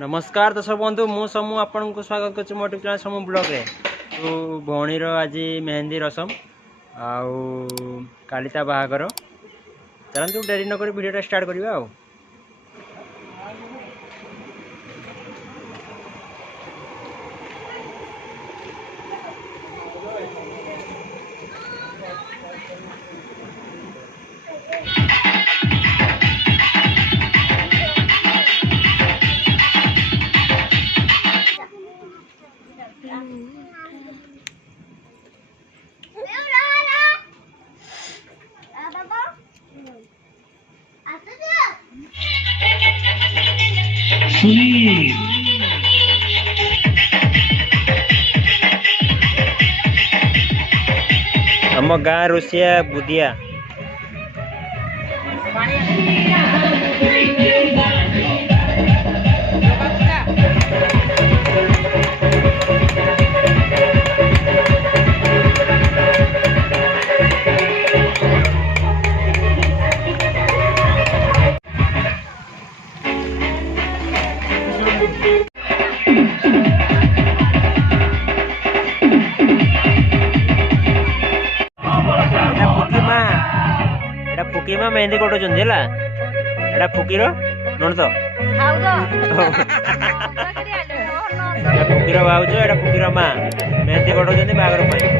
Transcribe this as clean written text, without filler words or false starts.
नमस्कार दर्शक बंधु मु समूह आपन को स्वागत कर यूट्यूब चैनल समूह ब्लॉग रे। तो भौणीर आज मेहंदी रसम आउ कालिता बाहागर चलतु डेरी नक वीडियो स्टार्ट करवा। हम गाँ रोसिया बुदिया फुकीमा मेहंदी कोटो चंदेला एटा फुकीर नणद फुकीर भाउज एटा फुकीर माँ मेहंदी कोटो चंदे बागर